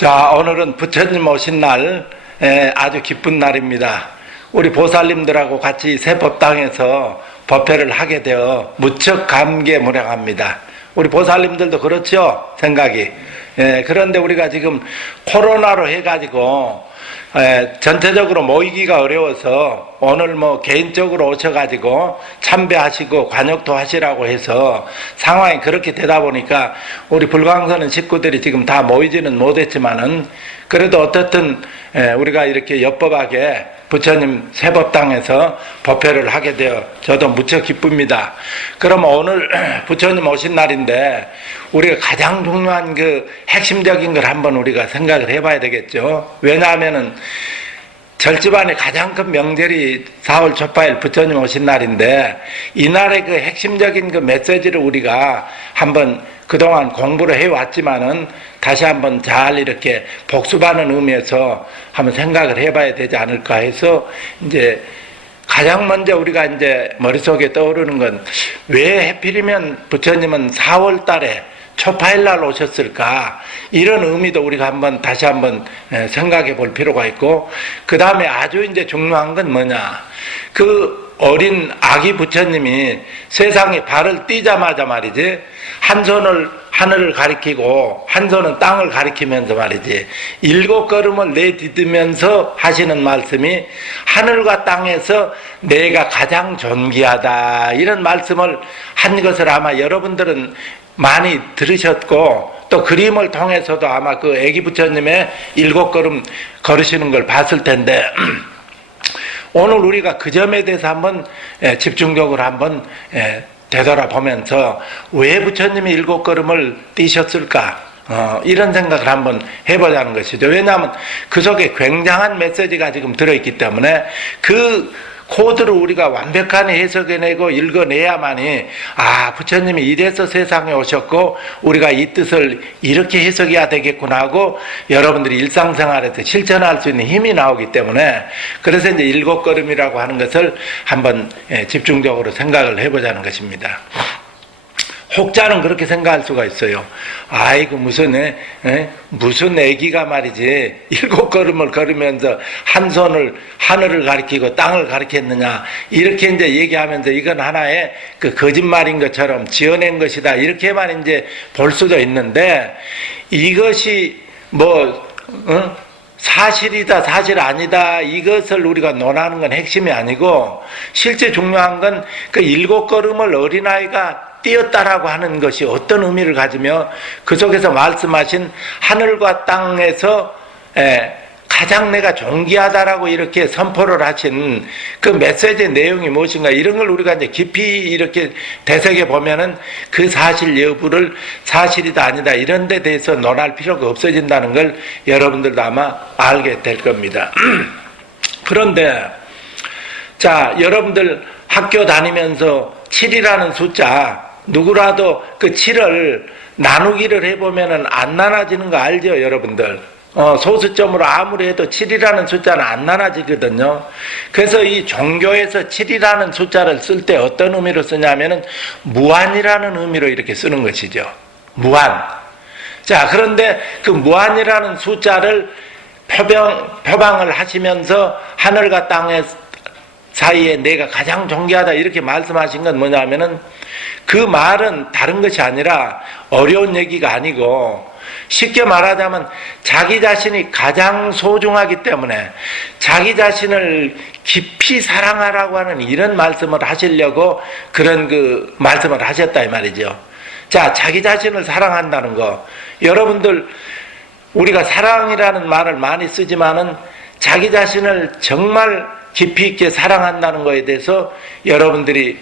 자, 오늘은 부처님 오신 날, 아주 기쁜 날입니다. 우리 보살님들하고 같이 새 법당에서 법회를 하게 되어 무척 감개무량합니다. 우리 보살님들도 그렇죠? 생각이. 그런데 우리가 지금 코로나로 해가지고 전체적으로 모이기가 어려워서 오늘 개인적으로 오셔가지고 참배하시고 관역도 하시라고 해서 상황이 그렇게 되다 보니까 우리 불광서는 식구들이 지금 다 모이지는 못했지만은 그래도 어떻든 우리가 이렇게 엽법하게 부처님 새법당에서 법회를 하게 되어 저도 무척 기쁩니다. 그럼 오늘 부처님 오신 날인데 우리가 가장 중요한 그 핵심적인 걸 한번 우리가 생각을 해봐야 되겠죠. 왜냐하면은 절집안의 가장 큰 명절이 4월 초파일 부처님 오신 날인데 이날의 그 핵심적인 그 메시지를 우리가 한번 그동안 공부를 해왔지만은 다시 한번 잘 이렇게 복습하는 의미에서 한번 생각을 해봐야 되지 않을까 해서 이제 가장 먼저 우리가 이제 머릿속에 떠오르는 건 왜 해필이면 부처님은 4월 달에 초파일 날 오셨을까? 이런 의미도 우리가 다시 한번 생각해 볼 필요가 있고, 그 다음에 아주 이제 중요한 건 뭐냐? 그 어린 아기 부처님이 세상에 발을 띄자마자 말이지, 한 손을 하늘을 가리키고, 한 손은 땅을 가리키면서 말이지, 7걸음을 내디디면서 하시는 말씀이 하늘과 땅에서 내가 가장 존귀하다. 이런 말씀을 한 것을 아마 여러분들은 많이 들으셨고 또 그림을 통해서도 아마 그 애기 부처님의 7걸음 걸으시는 걸 봤을 텐데 오늘 우리가 그 점에 대해서 한번 집중적으로 한번 되돌아보면서 왜 부처님이 7걸음을 뛰셨을까? 이런 생각을 한번 해보자는 것이죠. 왜냐하면 그 속에 굉장한 메시지가 지금 들어있기 때문에 그 코드를 우리가 완벽하게 해석해내고 읽어내야만이 부처님이 이래서 세상에 오셨고 우리가 이 뜻을 이렇게 해석해야 되겠구나 하고 여러분들이 일상생활에서 실천할 수 있는 힘이 나오기 때문에 그래서 이제 7걸음이라고 하는 것을 한번 집중적으로 생각을 해보자는 것입니다. 혹자는 그렇게 생각할 수가 있어요. 아이고 무슨 애기가 말이지 7걸음을 걸으면서 한 손을 하늘을 가리키고 땅을 가리켰느냐 이렇게 이제 얘기하면서 이건 하나의 그 거짓말인 것처럼 지어낸 것이다 이렇게만 이제 볼 수도 있는데 이것이 사실이다 사실 아니다 이것을 우리가 논하는 건 핵심이 아니고 실제 중요한 건 그 7걸음을 어린아이가 띄었다라고 하는 것이 어떤 의미를 가지며 그 속에서 말씀하신 하늘과 땅에서 가장 내가 존귀하다라고 이렇게 선포를 하신 그 메시지의 내용이 무엇인가 이런 걸 우리가 이제 깊이 이렇게 되새겨 보면은 그 사실 여부를 사실이다 아니다 이런 데 대해서 논할 필요가 없어진다는 걸 여러분들도 아마 알게 될 겁니다. 그런데 자, 여러분들 학교 다니면서 7이라는 숫자 누구라도 그 7을 나누기를 해보면은 안 나눠지는 거 알죠, 여러분들? 소수점으로 아무리 해도 7이라는 숫자는 안 나눠지거든요. 그래서 이 종교에서 7이라는 숫자를 쓸 때 어떤 의미로 쓰냐면은 무한이라는 의미로 이렇게 쓰는 것이죠. 무한. 자, 그런데 그 무한이라는 숫자를 표방을 하시면서 하늘과 땅의 사이에 내가 가장 존귀하다 이렇게 말씀하신 건 뭐냐면은 그 말은 다른 것이 아니라 어려운 얘기가 아니고 쉽게 말하자면 자기 자신이 가장 소중하기 때문에 자기 자신을 깊이 사랑하라고 하는 이런 말씀을 하시려고 그런 그 말씀을 하셨다 이 말이죠. 자, 자기 자신을 사랑한다는 거 여러분들 우리가 사랑이라는 말을 많이 쓰지만은 자기 자신을 정말 깊이 있게 사랑한다는 것에 대해서 여러분들이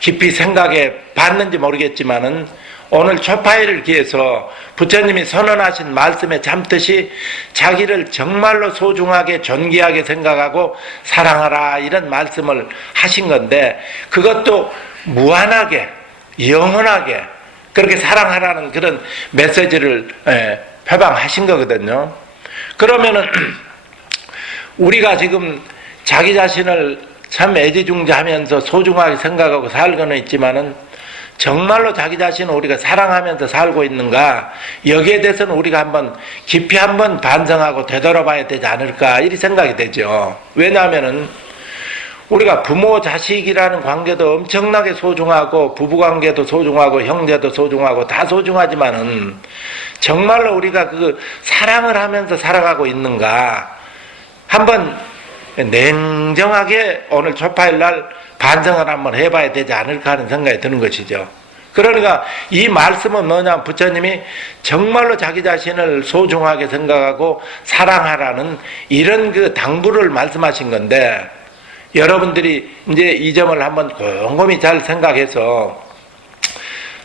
깊이 생각해 봤는지 모르겠지만은 오늘 초파일을 기해서 부처님이 선언하신 말씀에 참듯이 자기를 정말로 소중하게 존귀하게 생각하고 사랑하라 이런 말씀을 하신 건데 그것도 무한하게 영원하게 그렇게 사랑하라는 그런 메시지를 표방하신 거거든요. 그러면은 우리가 지금 자기 자신을 참 애지중지하면서 소중하게 생각하고 살고는 있지만은 정말로 자기 자신을 우리가 사랑하면서 살고 있는가, 여기에 대해서는 우리가 한번 깊이 한번 반성하고 되돌아봐야 되지 않을까 이렇게 생각이 되죠. 왜냐하면은 우리가 부모 자식이라는 관계도 엄청나게 소중하고, 부부관계도 소중하고, 형제도 소중하고, 다 소중하지만은 정말로 우리가 그 사랑을 하면서 살아가고 있는가 한번 냉정하게 오늘 초파일날 반성을 한번 해봐야 되지 않을까 하는 생각이 드는 것이죠. 그러니까 이 말씀은 뭐냐면 부처님이 정말로 자기 자신을 소중하게 생각하고 사랑하라는 이런 그 당부를 말씀하신 건데, 여러분들이 이제 이 점을 한번 곰곰이 잘 생각해서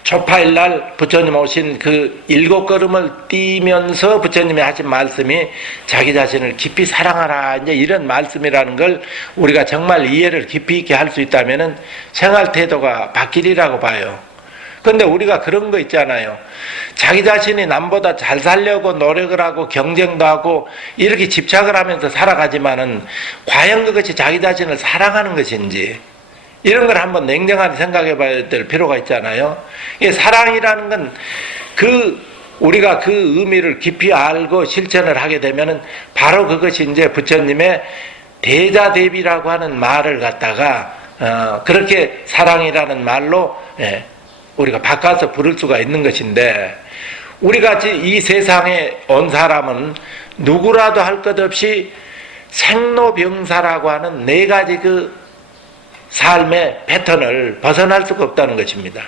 초파일날 부처님 오신 그 7걸음을 뛰면서 부처님이 하신 말씀이 자기 자신을 깊이 사랑하라, 이제 이런 말씀이라는 걸 우리가 정말 이해를 깊이 있게 할 수 있다면은 생활 태도가 바뀌리라고 봐요. 근데 우리가 그런 거 있잖아요. 자기 자신이 남보다 잘 살려고 노력을 하고 경쟁도 하고 이렇게 집착을 하면서 살아가지만은 과연 그것이 자기 자신을 사랑하는 것인지, 이런 걸 한번 냉정하게 생각해 봐야 될 필요가 있잖아요. 이 사랑이라는 건 우리가 그 의미를 깊이 알고 실천을 하게 되면은 바로 그것이 이제 부처님의 대자대비라고 하는 말을 갖다가 그렇게 사랑이라는 말로 우리가 바꿔서 부를 수가 있는 것인데, 우리같이 이 세상에 온 사람은 누구라도 할 것 없이 생로병사라고 하는 4가지 그 삶의 패턴을 벗어날 수가 없다는 것입니다.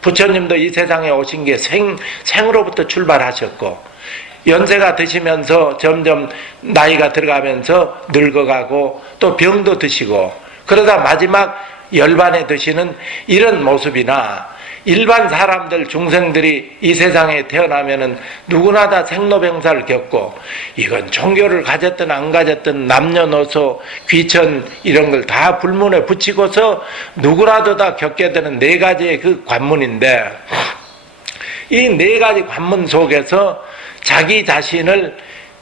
부처님도 이 세상에 오신 게 생으로부터 출발하셨고, 연세가 드시면서 점점 나이가 들어가면서 늙어가고 또 병도 드시고, 그러다 마지막 열반에 드시는 이런 모습이나, 일반 사람들, 중생들이 이 세상에 태어나면은 누구나 다 생로병사를 겪고, 이건 종교를 가졌든 안 가졌든 남녀노소, 귀천 이런 걸 다 불문에 붙이고서 누구라도 다 겪게 되는 4가지의 그 관문인데, 이 4가지 관문 속에서 자기 자신을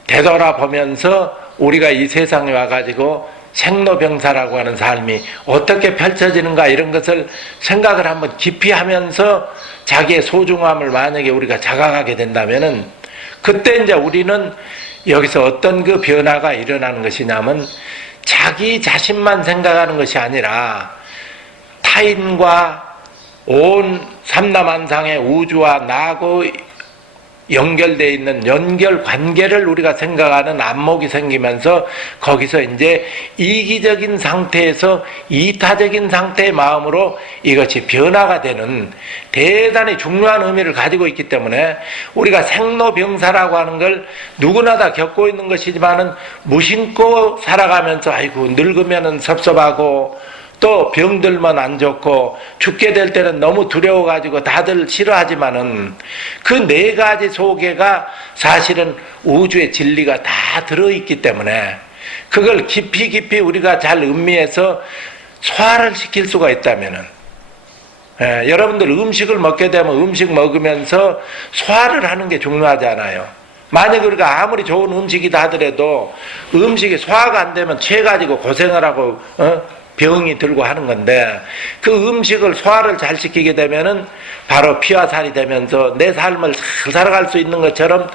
되돌아보면서 우리가 이 세상에 와가지고 생로병사라고 하는 삶이 어떻게 펼쳐지는가, 이런 것을 생각을 한번 깊이 하면서 자기의 소중함을 만약에 우리가 자각하게 된다면은, 그때 이제 우리는 여기서 어떤 그 변화가 일어나는 것이냐면, 자기 자신만 생각하는 것이 아니라 타인과 온 삼라만상의 우주와 나하고 연결되어 있는 연결 관계를 우리가 생각하는 안목이 생기면서, 거기서 이제 이기적인 상태에서 이타적인 상태의 마음으로 이것이 변화가 되는 대단히 중요한 의미를 가지고 있기 때문에, 우리가 생로병사라고 하는 걸 누구나 다 겪고 있는 것이지만은 무심코 살아가면서 아이고 늙으면은 섭섭하고 또 병들면 안 좋고 죽게 될 때는 너무 두려워가지고 다들 싫어하지만은 그 4가지 속에가 사실은 우주의 진리가 다 들어있기 때문에 그걸 깊이 우리가 잘 음미해서 소화를 시킬 수가 있다면은, 여러분들 음식을 먹게 되면 음식 먹으면서 소화를 하는 게 중요하잖아요. 만약에 우리가 아무리 좋은 음식이다 하더라도 음식이 소화가 안 되면 취해가지고 고생을 하고 병이 들고 하는 건데, 그 음식을 소화를 잘 시키게 되면은 바로 피와 살이 되면서 내 삶을 잘 살아갈 수 있는 것처럼,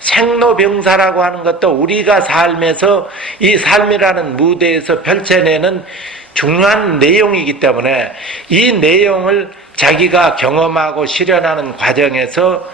생로병사라고 하는 것도 우리가 삶에서 이 삶이라는 무대에서 펼쳐내는 중요한 내용이기 때문에, 이 내용을 자기가 경험하고 실현하는 과정에서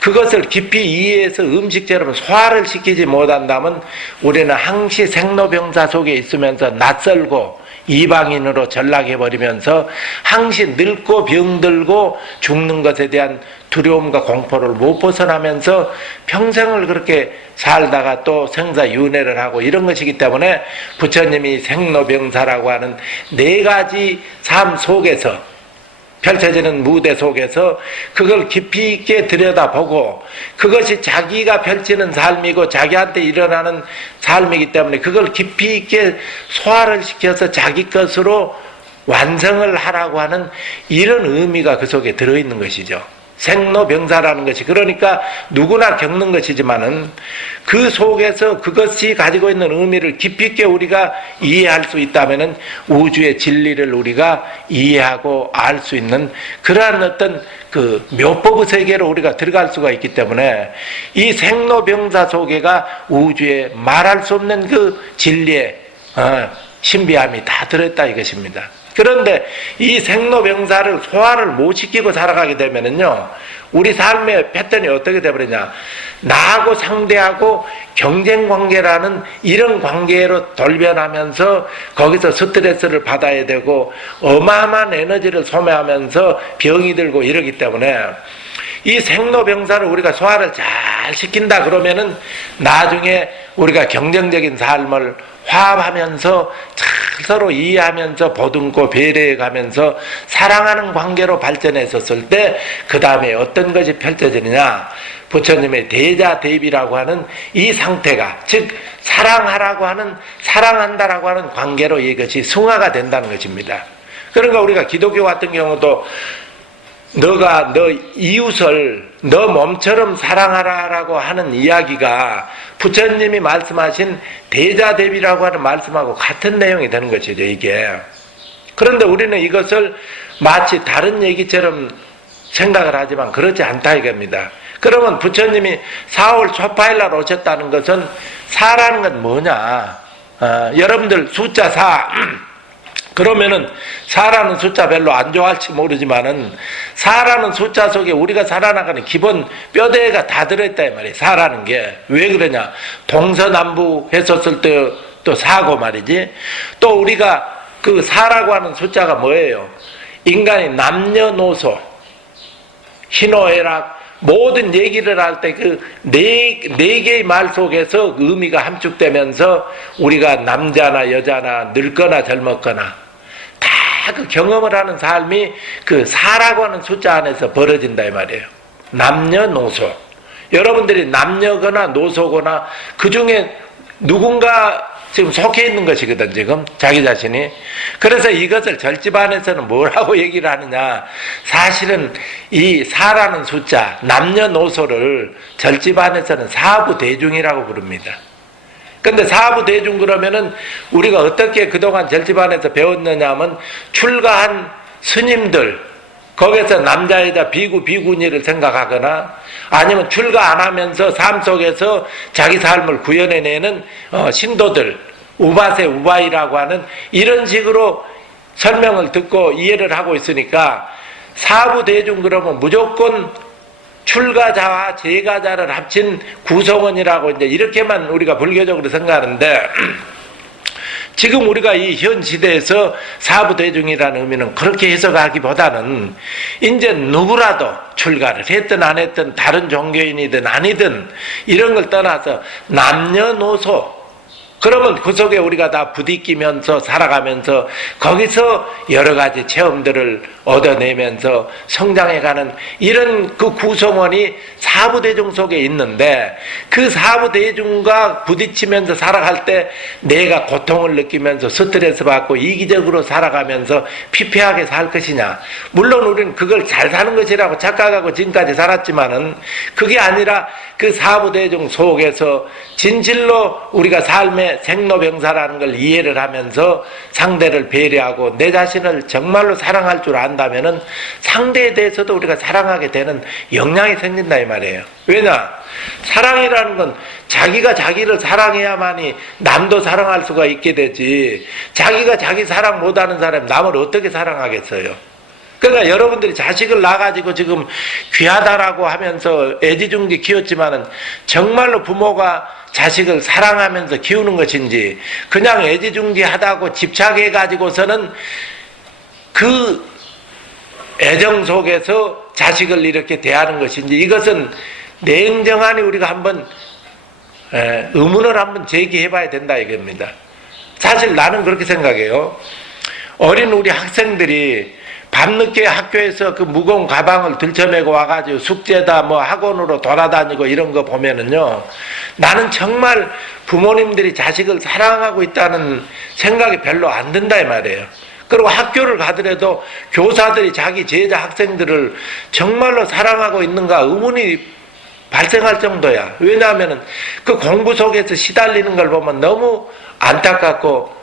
그것을 깊이 이해해서 음식처럼 소화를 시키지 못한다면 우리는 항시 생로병사 속에 있으면서 낯설고 이방인으로 전락해버리면서 항시 늙고 병들고 죽는 것에 대한 두려움과 공포를 못 벗어나면서 평생을 그렇게 살다가 또 생사윤회를 하고 이런 것이기 때문에, 부처님이 생로병사라고 하는 4가지 삶 속에서 펼쳐지는 무대 속에서 그걸 깊이 있게 들여다보고, 그것이 자기가 펼치는 삶이고 자기한테 일어나는 삶이기 때문에 그걸 깊이 있게 소화를 시켜서 자기 것으로 완성을 하라고 하는 이런 의미가 그 속에 들어있는 것이죠. 생로병사라는 것이, 그러니까 누구나 겪는 것이지만은 그 속에서 그것이 가지고 있는 의미를 깊이 있게 우리가 이해할 수 있다면은 우주의 진리를 우리가 이해하고 알 수 있는 그러한 어떤 그 묘법의 세계로 우리가 들어갈 수가 있기 때문에 이 생로병사 속에가 우주의 말할 수 없는 그 진리의 신비함이 다 들어있다 이것입니다. 그런데 이 생로병사를 소화를 못 시키고 살아가게 되면은요, 우리 삶의 패턴이 어떻게 되버리냐, 나하고 상대하고 경쟁 관계라는 이런 관계로 돌변하면서 거기서 스트레스를 받아야 되고 어마어마한 에너지를 소모하면서 병이 들고 이러기 때문에 이 생로병사를 우리가 소화를 잘 시킨다 그러면은 나중에 우리가 경쟁적인 삶을 화합하면서 잘 서로 이해하면서 보듬고 배려해가면서 사랑하는 관계로 발전했었을 때 그 다음에 어떤 것이 펼쳐지느냐, 부처님의 대자대비라고 하는 이 상태가, 즉 사랑하라고 하는, 사랑한다라고 하는 관계로 이것이 승화가 된다는 것입니다. 그러니까 우리가 기독교 같은 경우도 너가 너 이웃을 너 몸처럼 사랑하라라고 하는 이야기가 부처님이 말씀하신 대자대비라고 하는 말씀하고 같은 내용이 되는 것이죠, 이게. 그런데 우리는 이것을 마치 다른 얘기처럼 생각을 하지만 그렇지 않다 이겁니다. 그러면 부처님이 4월 초파일날 오셨다는 것은, 사라는 건 뭐냐, 여러분들 숫자 4 그러면은 4라는 숫자 별로 안 좋아할지 모르지만은 4라는 숫자 속에 우리가 살아나가는 기본 뼈대가 다 들어있다 이 말이에요. 4라는 게 왜 그러냐, 동서남북 했었을 때 또 4고 말이지. 또 우리가 그 4라고 하는 숫자가 뭐예요? 인간이 남녀노소 희노애락 모든 얘기를 할 때 그 네 개의 말 속에서 의미가 함축되면서 우리가 남자나 여자나 늙거나 젊었거나 다 그 경험을 하는 삶이 그 4라고 하는 숫자 안에서 벌어진다 이 말이에요. 남녀노소. 여러분들이 남녀거나 노소거나 그 중에 누군가 지금 속해 있는 것이거든, 지금 자기 자신이. 그래서 이것을 절집안에서는 뭐라고 얘기를 하느냐, 사실은 이 4라는 숫자 남녀노소를 절집안에서는 사부대중이라고 부릅니다. 근데 사부대중 그러면은 우리가 어떻게 그동안 절집안에서 배웠느냐 하면, 출가한 스님들, 거기서 남자 여자 비구 비구니를 생각하거나 아니면 출가 안 하면서 삶 속에서 자기 삶을 구현해내는 신도들, 우바세 우바이라고 하는 이런 식으로 설명을 듣고 이해를 하고 있으니까, 사부대중 그러면 무조건 출가자와 재가자를 합친 구성원이라고 이제 이렇게만 우리가 불교적으로 생각하는데, 지금 우리가 이 현 시대에서 사부대중이라는 의미는 그렇게 해석하기보다는 이제 누구라도 출가를 했든 안 했든 다른 종교인이든 아니든 이런 걸 떠나서 남녀노소, 그러면 그 속에 우리가 다 부딪히면서 살아가면서 거기서 여러 가지 체험들을 얻어내면서 성장해가는 이런 그 구성원이 사부대중 속에 있는데, 그 사부대중과 부딪히면서 살아갈 때 내가 고통을 느끼면서 스트레스 받고 이기적으로 살아가면서 피폐하게 살 것이냐, 물론 우리는 그걸 잘 사는 것이라고 착각하고 지금까지 살았지만은 그게 아니라 그 사부대중 속에서 진실로 우리가 삶의 생로병사라는 걸 이해를 하면서 상대를 배려하고 내 자신을 정말로 사랑할 줄 안다면은 상대에 대해서도 우리가 사랑하게 되는 역량이 생긴다 이 말이에요. 왜냐? 사랑이라는 건 자기가 자기를 사랑해야만이 남도 사랑할 수가 있게 되지, 자기가 자기 사랑 못하는 사람이 남을 어떻게 사랑하겠어요? 그러니까 여러분들이 자식을 낳아가지고 지금 귀하다라고 하면서 애지중지 키웠지만은 정말로 부모가 자식을 사랑하면서 키우는 것인지, 그냥 애지중지하다고 집착해가지고서는 그 애정 속에서 자식을 이렇게 대하는 것인지, 이것은 냉정하니 우리가 한번 의문을 한번 제기해봐야 된다 이겁니다. 사실 나는 그렇게 생각해요. 어린 우리 학생들이 밤늦게 학교에서 그 무거운 가방을 들쳐매고 와가지고 숙제다 뭐 학원으로 돌아다니고 이런 거 보면은요, 나는 정말 부모님들이 자식을 사랑하고 있다는 생각이 별로 안 든다 이 말이에요. 그리고 학교를 가더라도 교사들이 자기 제자 학생들을 정말로 사랑하고 있는가 의문이 발생할 정도야. 왜냐하면 그 공부 속에서 시달리는 걸 보면 너무 안타깝고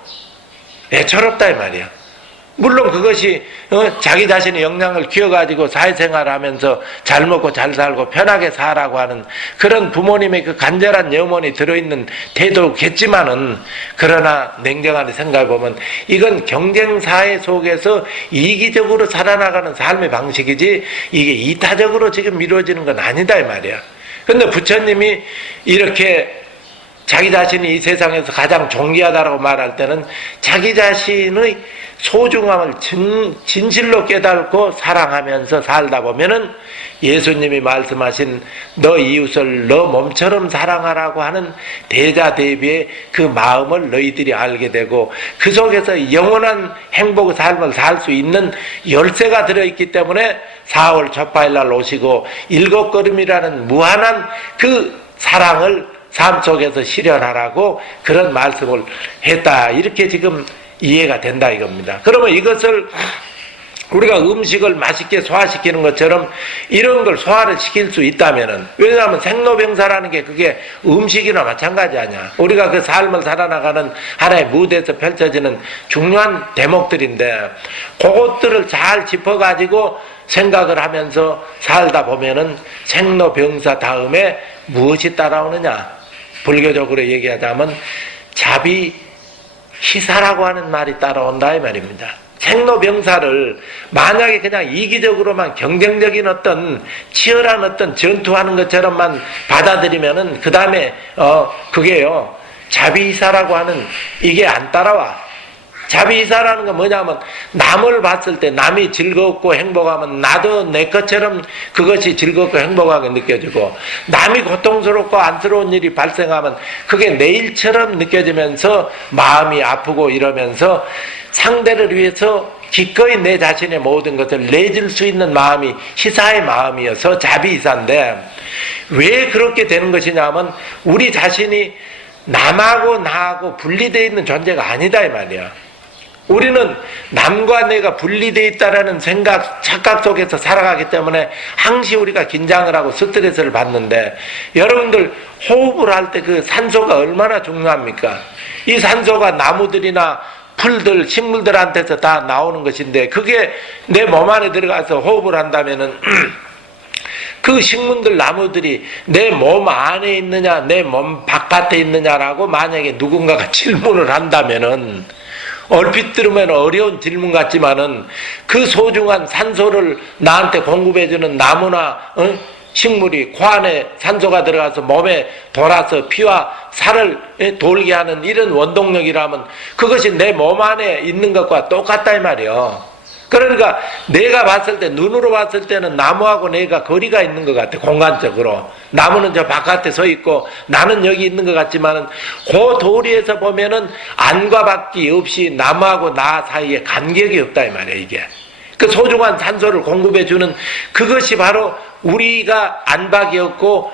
애처롭다 이 말이야. 물론 그것이 자기 자신의 역량을 키워가지고 사회생활하면서 잘 먹고 잘 살고 편하게 살라고 하는 그런 부모님의 그 간절한 염원이 들어있는 태도겠지만은, 그러나 냉정하게 생각해보면 이건 경쟁사회 속에서 이기적으로 살아나가는 삶의 방식이지 이게 이타적으로 지금 이루어지는 건 아니다 이 말이야. 근데 부처님이 이렇게 자기 자신이 이 세상에서 가장 존귀하다라고 말할 때는 자기 자신의 소중함을 진실로 깨닫고 사랑하면서 살다 보면은 예수님이 말씀하신 너 이웃을 너 몸처럼 사랑하라고 하는 대자대비의 그 마음을 너희들이 알게 되고, 그 속에서 영원한 행복의 삶을 살 수 있는 열쇠가 들어있기 때문에 4월 첫파일날 오시고 7걸음이라는 무한한 그 사랑을 삶 속에서 실현하라고 그런 말씀을 했다. 이렇게 지금 이해가 된다 이겁니다. 그러면 이것을 우리가 음식을 맛있게 소화시키는 것처럼 이런 걸 소화를 시킬 수 있다면은, 왜냐하면 생로병사라는 게 그게 음식이나 마찬가지 아니야. 우리가 그 삶을 살아나가는 하나의 무대에서 펼쳐지는 중요한 대목들인데, 그것들을 잘 짚어가지고 생각을 하면서 살다 보면은 생로병사 다음에 무엇이 따라오느냐? 불교적으로 얘기하자면 자비희사라고 하는 말이 따라온다 이 말입니다. 생로병사를 만약에 그냥 이기적으로만 경쟁적인 어떤 치열한 어떤 전투하는 것처럼만 받아들이면은 그 다음에 그게요 자비희사라고 하는 이게 안 따라와. 자비희사라는 건 뭐냐면 남을 봤을 때 남이 즐겁고 행복하면 나도 내 것처럼 그것이 즐겁고 행복하게 느껴지고, 남이 고통스럽고 안쓰러운 일이 발생하면 그게 내 일처럼 느껴지면서 마음이 아프고 이러면서 상대를 위해서 기꺼이 내 자신의 모든 것을 내줄 수 있는 마음이 희사의 마음이어서 자비희사인데, 왜 그렇게 되는 것이냐면 우리 자신이 남하고 나하고 분리되어 있는 존재가 아니다 이 말이야. 우리는 남과 내가 분리되어 있다라는 생각, 착각 속에서 살아가기 때문에 항시 우리가 긴장을 하고 스트레스를 받는데, 여러분들 호흡을 할 때 그 산소가 얼마나 중요합니까? 이 산소가 나무들이나 풀들, 식물들한테서 다 나오는 것인데, 그게 내 몸 안에 들어가서 호흡을 한다면은 그 식물들, 나무들이 내 몸 안에 있느냐 내 몸 바깥에 있느냐라고 만약에 누군가가 질문을 한다면은, 얼핏 들으면 어려운 질문 같지만은 그 소중한 산소를 나한테 공급해주는 나무나 식물이 코 안에 산소가 들어가서 몸에 돌아서 피와 살을 돌게 하는 이런 원동력이라면 그것이 내 몸 안에 있는 것과 똑같다 이 말이요. 그러니까 내가 봤을 때, 눈으로 봤을 때는 나무하고 내가 거리가 있는 것 같아, 공간적으로. 나무는 저 바깥에 서 있고 나는 여기 있는 것 같지만은 그 도리에서 보면은 안과 밖이 없이 나무하고 나 사이에 간격이 없다 이 말이야. 이게 그 소중한 산소를 공급해주는 그것이 바로 우리가 안팎이 없고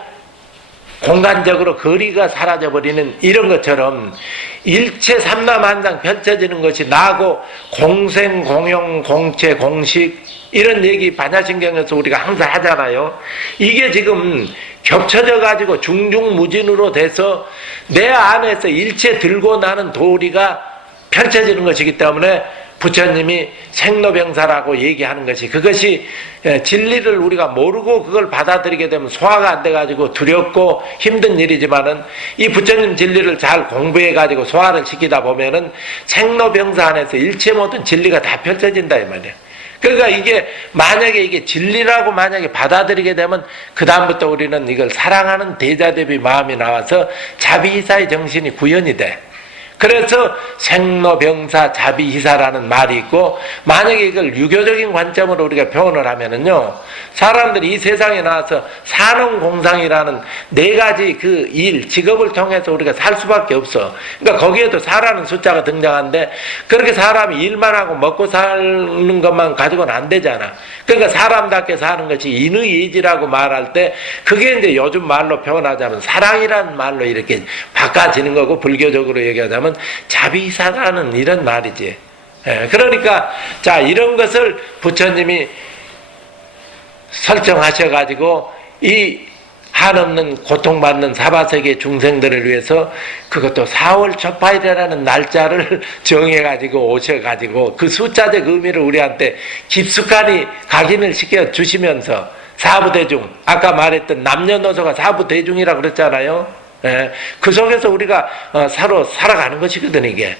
공간적으로 거리가 사라져버리는 이런 것처럼 일체 삼라만상 펼쳐지는 것이 나하고 공생, 공용, 공체, 공식 이런 얘기 반야신경에서 우리가 항상 하잖아요. 이게 지금 겹쳐져 가지고 중중무진으로 돼서 내 안에서 일체 들고 나는 도리가 펼쳐지는 것이기 때문에 부처님이 생로병사라고 얘기하는 것이, 그것이 진리를 우리가 모르고 그걸 받아들이게 되면 소화가 안 돼가지고 두렵고 힘든 일이지만은 이 부처님 진리를 잘 공부해가지고 소화를 시키다 보면은 생로병사 안에서 일체 모든 진리가 다 펼쳐진다 이 말이에요. 그러니까 이게 만약에 이게 진리라고 만약에 받아들이게 되면 그 다음부터 우리는 이걸 사랑하는 대자대비 마음이 나와서 자비희사의 정신이 구현이 돼. 그래서 생로병사 자비희사라는 말이 있고, 만약에 이걸 유교적인 관점으로 우리가 표현을 하면은요, 사람들이 이 세상에 나와서 산업공상이라는 네 가지 그 일, 직업을 통해서 우리가 살 수밖에 없어. 그러니까 거기에도 사라는 숫자가 등장하는데, 그렇게 사람이 일만 하고 먹고 사는 것만 가지고는 안 되잖아. 그러니까 사람답게 사는 것이 인의예지라고 말할 때, 그게 이제 요즘 말로 표현하자면 사랑이라는 말로 이렇게 바꿔지는 거고, 불교적으로 얘기하자면 자비희사라는 이런 말이지. 그러니까 자, 이런 것을 부처님이 설정하셔가지고 이 한없는 고통받는 사바세계 중생들을 위해서 그것도 4월 초파일이라는 날짜를 정해가지고 오셔가지고 그 숫자적 의미를 우리한테 깊숙하니 각인을 시켜 주시면서 사부대중, 아까 말했던 남녀노소가 사부대중이라고 그랬잖아요. 그 속에서 우리가 서로 살아가는 것이거든, 이게.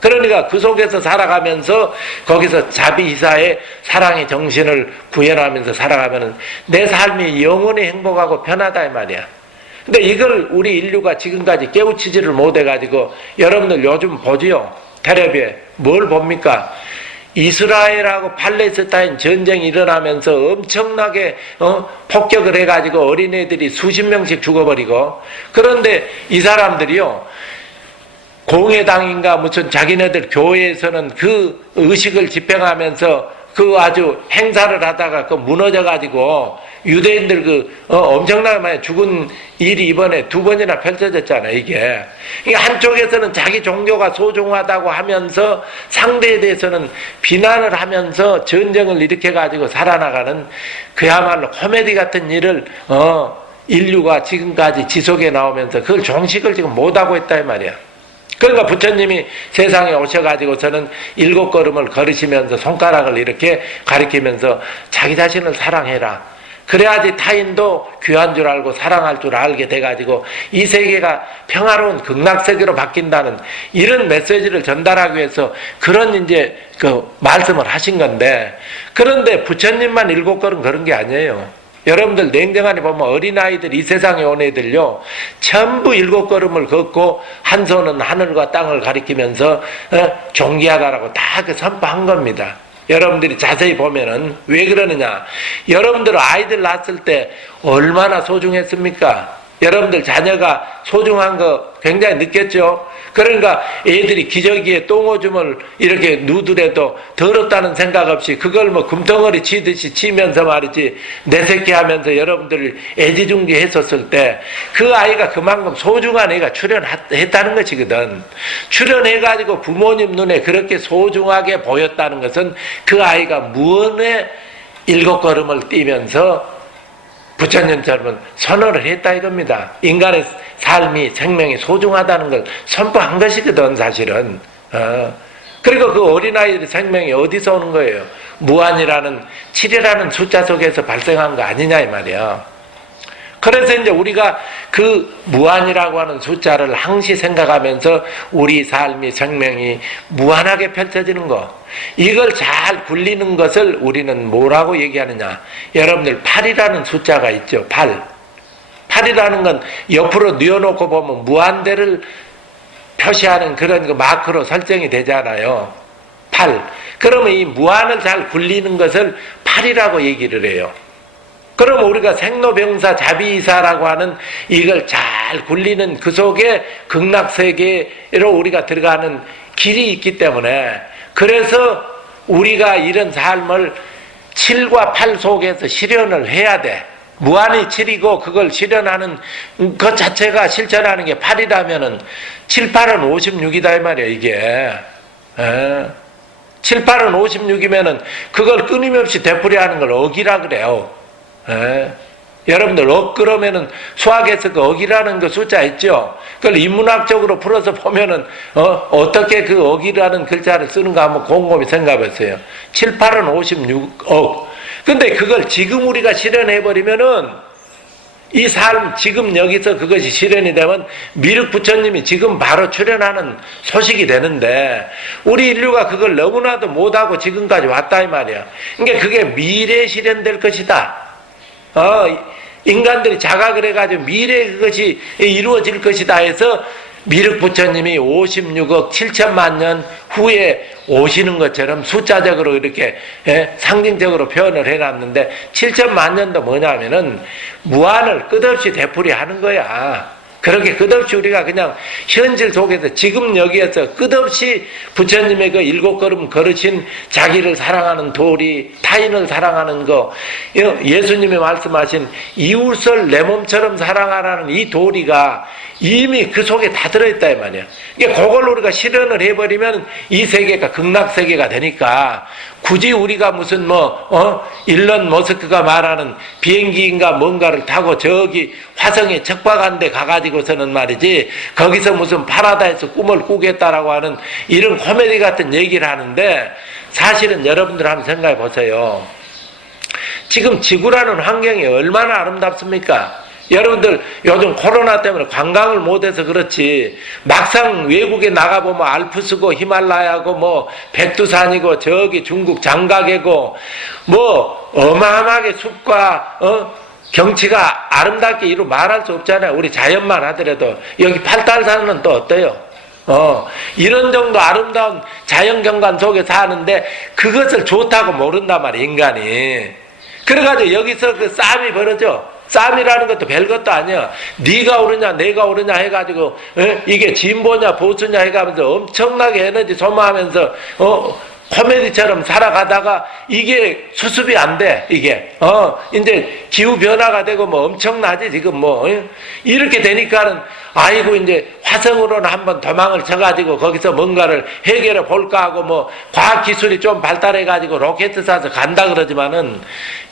그러니까 그 속에서 살아가면서 거기서 자비이사의 사랑의 정신을 구현하면서 살아가면 내 삶이 영원히 행복하고 편하다 이 말이야. 근데 이걸 우리 인류가 지금까지 깨우치지를 못해가지고 여러분들 요즘 보지요. 텔레비에 뭘 봅니까? 이스라엘하고 팔레스타인 전쟁이 일어나면서 엄청나게 폭격을 해가지고 어린애들이 수십 명씩 죽어버리고, 그런데 이 사람들이요 공회당인가 무슨 자기네들 교회에서는 그 의식을 집행하면서 그 아주 행사를 하다가 그 무너져가지고 유대인들 엄청나게 많이 죽은 일이 이번에 2번이나 펼쳐졌잖아요, 이게. 한쪽에서는 자기 종교가 소중하다고 하면서 상대에 대해서는 비난을 하면서 전쟁을 일으켜가지고 살아나가는 그야말로 코미디 같은 일을, 인류가 지금까지 지속해 나오면서 그걸 종식을 지금 못하고 있다, 이 말이야. 그러니까 부처님이 세상에 오셔가지고서는 7걸음을 걸으시면서 손가락을 이렇게 가리키면서 자기 자신을 사랑해라. 그래야지 타인도 귀한 줄 알고 사랑할 줄 알게 돼가지고 이 세계가 평화로운 극락세계로 바뀐다는 이런 메시지를 전달하기 위해서 그런 이제 그 말씀을 하신 건데, 그런데 부처님만 7걸음 걸은 게 아니에요. 여러분들 냉정하게 보면 어린아이들, 이 세상에 온 애들요 전부 7걸음을 걷고 한 손은 하늘과 땅을 가리키면서 존귀하다라고 다 그 선포한 겁니다. 여러분들이 자세히 보면은 왜 그러느냐, 여러분들 아이들 낳았을 때 얼마나 소중했습니까? 여러분들 자녀가 소중한 거 굉장히 느꼈죠? 그러니까 애들이 기저귀에 똥오줌을 이렇게 누더라도 더럽다는 생각 없이 그걸 뭐 금덩어리 치듯이 치면서 말이지 내 새끼 하면서 여러분들 애지중지 했었을 때 그 아이가 그만큼 소중한 애가 출현했다는 것이거든. 출현해가지고 부모님 눈에 그렇게 소중하게 보였다는 것은 그 아이가 무언의 7걸음을 뛰면서 부처님처럼 선언을 했다 이겁니다. 인간의 삶이, 생명이 소중하다는 걸 선포한 것이거든, 사실은. 그리고 그 어린아이들의 생명이 어디서 오는 거예요? 무한이라는 7이라는 숫자 속에서 발생한 거 아니냐 이 말이야. 그래서 이제 우리가 그 무한이라고 하는 숫자를 항시 생각하면서 우리 삶이, 생명이 무한하게 펼쳐지는 거, 이걸 잘 굴리는 것을 우리는 뭐라고 얘기하느냐. 여러분들 8이라는 숫자가 있죠. 8. 8이라는 건 옆으로 뉘어놓고 보면 무한대를 표시하는 그런 그 마크로 설정이 되잖아요. 8. 그러면 이 무한을 잘 굴리는 것을 8이라고 얘기를 해요. 그럼 우리가 생로병사 자비이사라고 하는 이걸 잘 굴리는 그 속에 극락세계로 우리가 들어가는 길이 있기 때문에, 그래서 우리가 이런 삶을 7과 8 속에서 실현을 해야 돼. 무한이 7이고 그걸 실현하는 것 자체가 실천하는 게 8이라면은 7, 8은 56이다 이 말이야, 이게. 7, 8은 56이면은 그걸 끊임없이 되풀이하는 걸 억이라 그래요. 여러분들 그러면은 수학에서 그 억이라는 그 숫자 있죠? 그걸 인문학적으로 풀어서 보면은 어떻게 그 억이라는 글자를 쓰는가 한번 곰곰이 생각해보세요. 7, 8은 56억. 근데 그걸 지금 우리가 실현해버리면은 이 삶 지금 여기서 그것이 실현이 되면 미륵 부처님이 지금 바로 출현하는 소식이 되는데, 우리 인류가 그걸 너무나도 못하고 지금까지 왔다 이 말이야. 그러니까 그게 미래에 실현될 것이다. 인간들이 자각을 해가지고 미래에 그것이 이루어질 것이다 해서 미륵 부처님이 56억 7천만 년 후에 오시는 것처럼 숫자적으로 이렇게 상징적으로 표현을 해놨는데, 7천만 년도 뭐냐면은 무한을 끝없이 되풀이하는 거야. 그렇게 끝없이 우리가 그냥 현실 속에서 지금 여기에서 끝없이 부처님의 그 7걸음 걸으신 자기를 사랑하는 도리, 타인을 사랑하는 거, 예수님이 말씀하신 이웃을 내 몸처럼 사랑하라는 이 도리가 이미 그 속에 다 들어있다 이 말이야. 이게 그걸 우리가 실현을 해버리면 이 세계가 극락세계가 되니까 굳이 우리가 무슨 일론 머스크가 말하는 비행기인가 뭔가를 타고 저기 화성에 적박한 데 가가지고서는 말이지 거기서 무슨 파라다이스 꿈을 꾸겠다라고 하는 이런 코미디 같은 얘기를 하는데 사실은 여러분들 한번 생각해 보세요. 지금 지구라는 환경이 얼마나 아름답습니까? 여러분들 요즘 코로나 때문에 관광을 못해서 그렇지 막상 외국에 나가보면 알프스고 히말라야고 뭐 백두산이고 저기 중국 장가계고 뭐 어마어마하게 숲과 경치가 아름답게 이루 말할 수 없잖아요. 우리 자연만 하더라도 여기 팔달산은 또 어때요? 이런 정도 아름다운 자연경관 속에 사는데 그것을 좋다고 모른단 말이에요, 인간이. 그래가지고 여기서 그 싸움이 벌어져. 싸움이라는 것도 별것도 아니야. 네가 옳으냐 내가 옳으냐 해가지고 이게 진보냐 보수냐 해가면서 엄청나게 에너지 소모하면서 코미디처럼 살아가다가 이게 수습이 안 돼. 이게 이제 기후 변화가 되고 뭐 엄청나지 지금 뭐 이렇게 되니까는 아이고 이제 화성으로는 한번 도망을 쳐가지고 거기서 뭔가를 해결해 볼까 하고 뭐 과학 기술이 좀 발달해가지고 로켓 쏴서 간다 그러지만은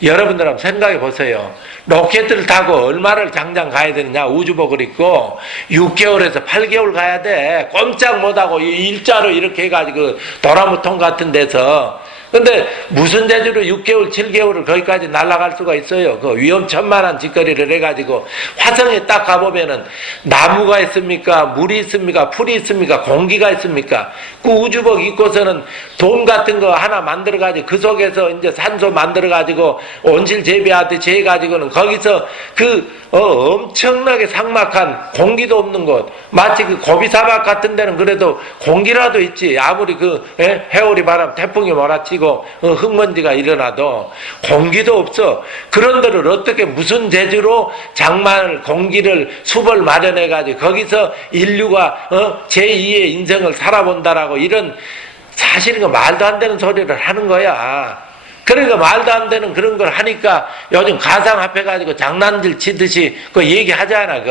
여러분들 한번 생각해 보세요. 로켓을 타고 얼마를 장장 가야 되느냐. 우주복을 입고 6개월에서 8개월 가야 돼. 꼼짝 못하고 일자로 이렇게 해가지고 도라무통 같은 데서. 근데 무슨 재주로 6개월 7개월을 거기까지 날아갈 수가 있어요. 그 위험천만한 짓거리를 해가지고 화성에 딱 가보면은 나무가 있습니까? 물이 있습니까? 풀이 있습니까? 공기가 있습니까? 그 우주복 입고서는 돔 같은 거 하나 만들어가지고 그 속에서 이제 산소 만들어가지고 온실 재배하듯이 해가지고는 거기서 그 엄청나게 삭막한 공기도 없는 곳, 마치 그 고비사막 같은 데는 그래도 공기라도 있지. 아무리 그 해오리 바람 태풍이 몰아치고 흙먼지가 일어나도 공기도 없어. 그런 데를 어떻게 무슨 재주로 장마를 공기를 숲을 마련해가지고 거기서 인류가 제2의 인생을 살아본다라고 이런 사실은 그 말도 안 되는 소리를 하는 거야. 그러니까 말도 안 되는 그런 걸 하니까 요즘 가상화폐 가지고 장난질 치듯이 그 얘기하잖아.